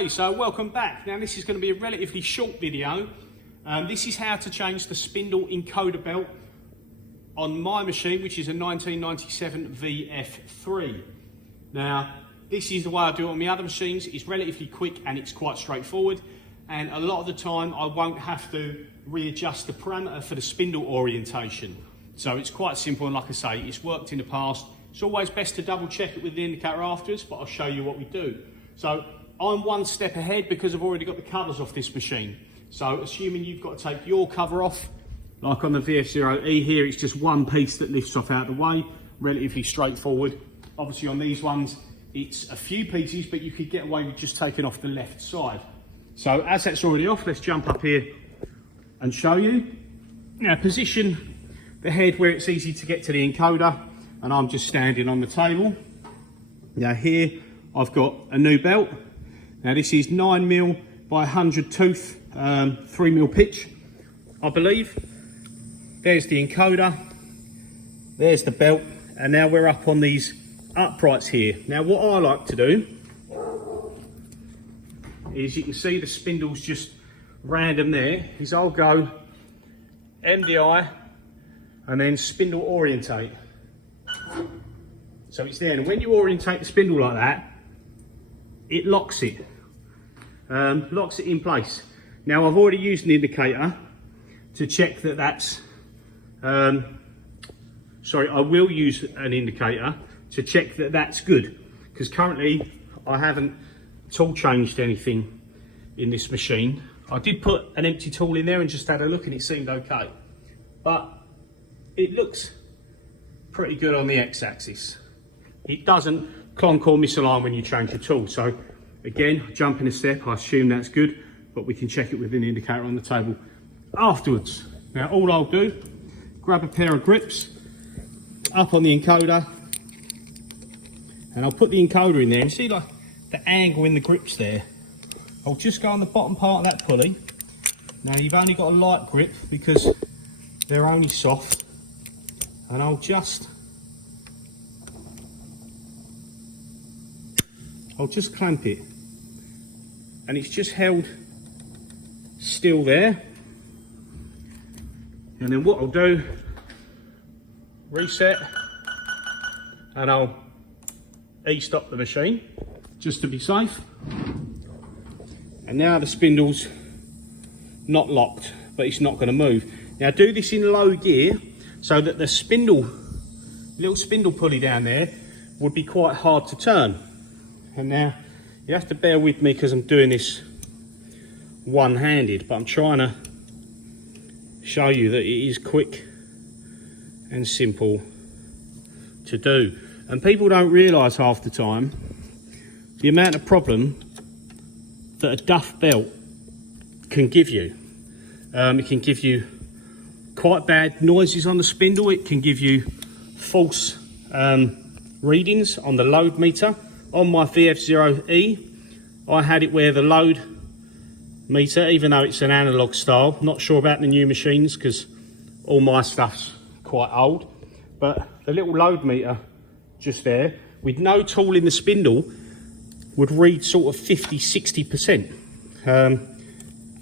Okay, so welcome back. Now this is going to be a relatively short video. This is how to change the spindle encoder belt on my machine, which is a 1997 VF3. Now this is the way I do it on my other machines. It's relatively quick and it's quite straightforward, and a lot of the time I won't have to readjust the parameter for the spindle orientation. So it's quite simple, and like I say, it's worked in the past. It's always best to double check it with the indicator afterwards, but I'll show you what we do. So I'm one step ahead because I've already got the covers off this machine. So assuming you've got to take your cover off, like on the VF3 here, it's just one piece that lifts off out of the way, relatively straightforward. Obviously on these ones, it's a few pieces, but you could get away with just taking off the left side. So as that's already off, let's jump up here and show you. Now position the head where it's easy to get to the encoder, and I'm just standing on the table. Now here I've got a new belt. Now this is 9mm by 100 tooth, 3mm pitch, I believe. There's the encoder, there's the belt, and now we're up on these uprights here. Now what I like to do is, you can see the spindles just random there, is I'll go MDI and then spindle orientate. So it's there, and when you orientate the spindle like that, it locks it in place. Now I've already used an indicator to check that that's, sorry, I will use an indicator to check that that's good, because currently I haven't tool changed anything in this machine. I did put an empty tool in there and just had a look, and it seemed okay. But it looks pretty good on the x-axis. It doesn't clonk or misalign when you change your tool. So again, jumping a step, I assume that's good, but we can check it with an indicator on the table afterwards. Now all I'll do, grab a pair of grips up on the encoder, and I'll put the encoder in there, and see like the angle in the grips there. I'll just go on the bottom part of that pulley. Now you've only got a light grip because they're only soft, and I'll just clamp it, and it's just held still there. And then what I'll do, reset, and I'll e-stop the machine just to be safe. And now the spindle's not locked, but it's not going to move. Now do this in low gear so that the spindle, little spindle pulley down there, would be quite hard to turn. And now you have to bear with me because I'm doing this one-handed, but I'm trying to show you that it is quick and simple to do. And people don't realise half the time the amount of problem that a duff belt can give you. It can give you quite bad noises on the spindle. It can give you false readings on the load meter. On my VF3, I had it where the load meter, even though it's an analog style, not sure about the new machines because all my stuff's quite old, but the little load meter just there, with no tool in the spindle, would read sort of 50–60%,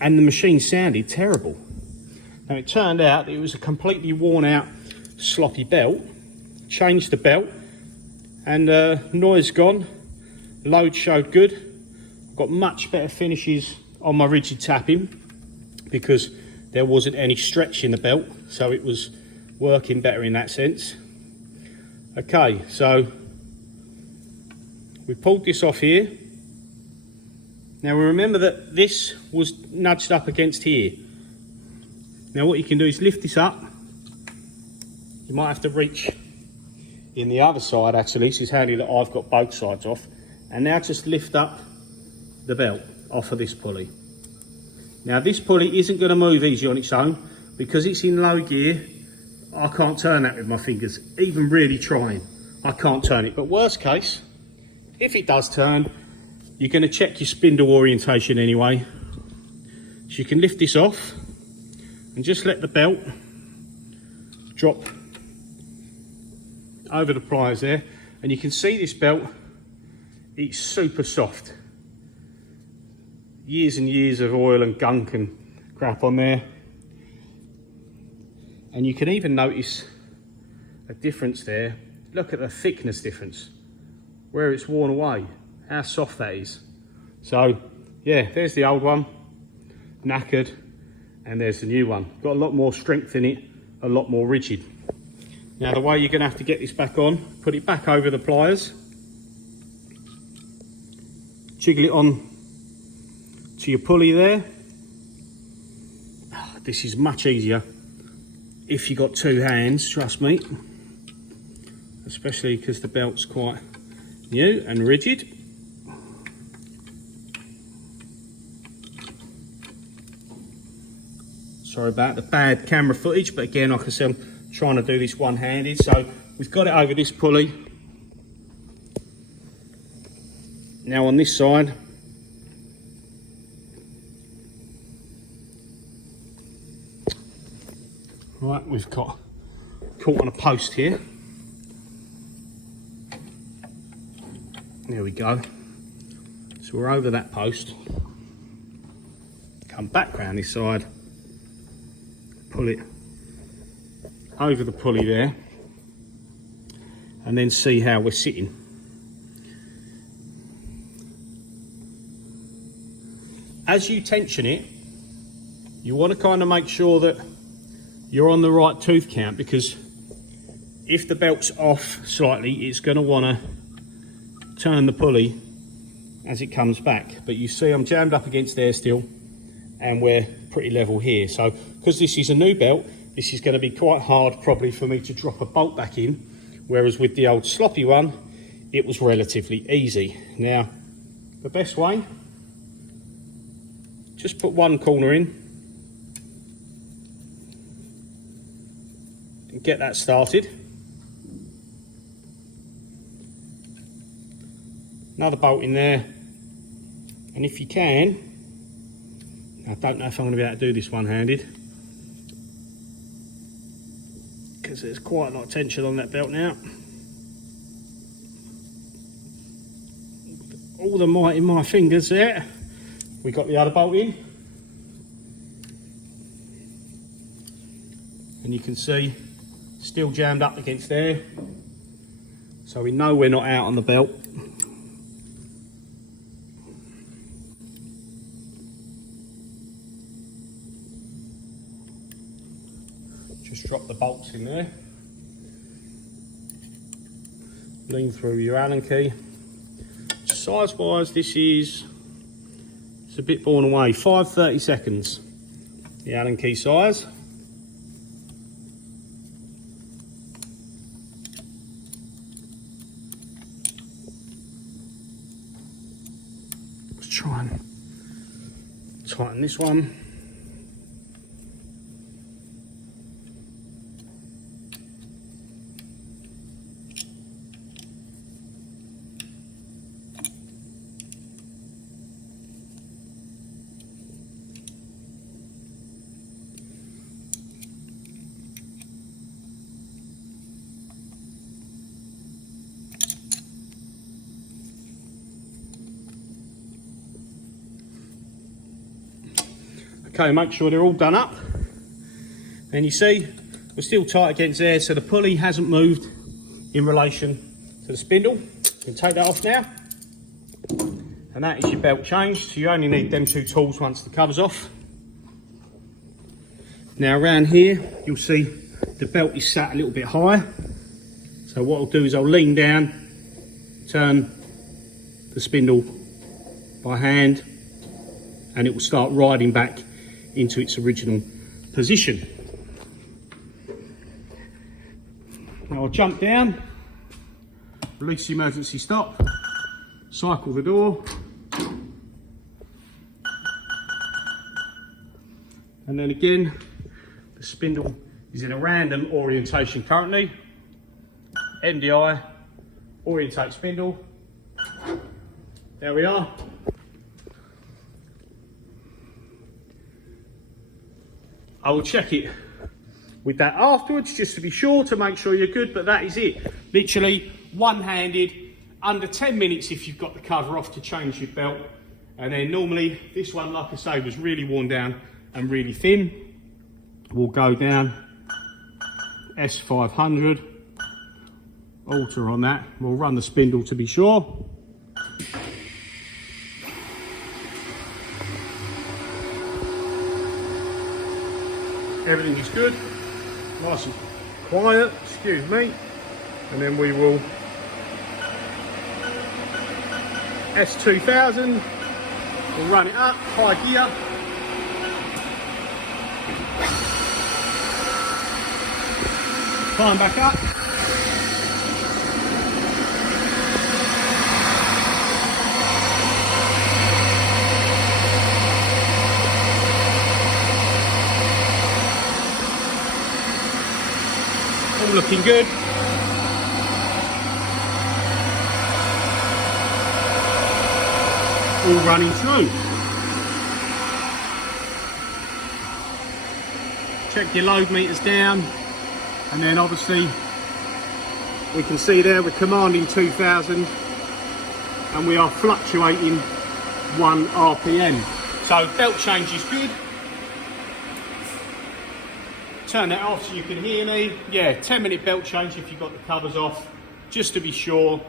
and the machine sounded terrible. Now it turned out that it was a completely worn out sloppy belt. Changed the belt, and noise gone, load showed good. Got much better finishes on my rigid tapping because there wasn't any stretch in the belt, so it was working better in that sense. Okay, so we pulled this off here. Now we remember that this was nudged up against here. Now what you can do is lift this up. You might have to reach in the other side, actually. This is handy that I've got both sides off. And now just lift up the belt off of this pulley. Now this pulley isn't going to move easy on its own because it's in low gear. I can't turn that with my fingers, even really trying. I can't turn it, but worst case, if it does turn, you're going to check your spindle orientation anyway. So you can lift this off and just let the belt drop over the pliers there, and you can see this belt, it's super soft. years and years of oil and gunk and crap on there. And you can even notice a difference there. Look at the thickness difference, where it's worn away, how soft that is. So yeah, there's the old one, knackered, and there's the new one. Got a lot more strength in it, a lot more rigid. Now the way you're going to have to get this back on, put it back over the pliers, jiggle it on to your pulley there. This is much easier if you've got two hands, trust me, especially because the belt's quite new and rigid. Sorry about the bad camera footage, but again, like I said, I'm trying to do this one-handed. So we've got it over this pulley. Now on this side, right, we've got caught on a post here. There we go. So we're over that post. Come back round this side, pull it over the pulley there, and then see how we're sitting. As you tension it, you want to kind of make sure that you're on the right tooth count, because if the belt's off slightly, it's going to want to turn the pulley as it comes back. But you see I'm jammed up against there still, and we're pretty level here. So because this is a new belt, this is going to be quite hard probably for me to drop a bolt back in, whereas with the old sloppy one it was relatively easy. Now the best way, just put one corner in and get that started. Another bolt in there, and if you can, I don't know if I'm going to be able to do this one-handed because there's quite a lot of tension on that belt now. All the might in my fingers there. We got the other bolt in, and you can see still jammed up against there, so we know we're not out on the belt. Just drop the bolts in there, lean through your Allen key. Size wise, this is, it's a bit borne away, 5/32, the Allen key size. Let's try and tighten this one. Okay, make sure they're all done up. And you see, we're still tight against there, so the pulley hasn't moved in relation to the spindle. You can take that off now. And that is your belt changed. So you only need them two tools once the cover's off. Now around here, you'll see the belt is sat a little bit higher. So what I'll do is I'll lean down, turn the spindle by hand, and it will start riding back into its original position. Now I'll jump down, release the emergency stop, cycle the door, and then again the spindle is in a random orientation currently. MDI, orientate spindle, there we are. I will check it with that afterwards just to be sure, to make sure you're good, but that is it. Literally one-handed, under 10 minutes if you've got the cover off to change your belt, And then normally this one, like I say, was really worn down and really thin. We'll go down S500, alter on that. We'll run the spindle to be sure. Everything is good, nice and quiet, excuse me. And then we will S2000, we'll run it up, high gear. Climb back up. All looking good. All running through. Check your load meters down, and then obviously we can see there we're commanding 2000 and we are fluctuating 1 RPM. So belt change is good. Turn that off so you can hear me. Yeah, 10-minute belt change if you've got the covers off, just to be sure.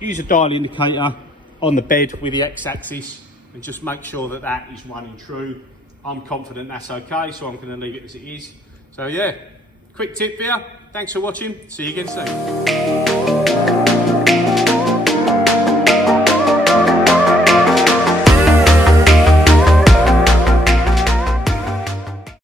Use a dial indicator on the bed with the x-axis and just make sure that that is running true. I'm confident that's okay, so I'm going to leave it as it is. So yeah, quick tip here. Thanks for watching. See you again soon.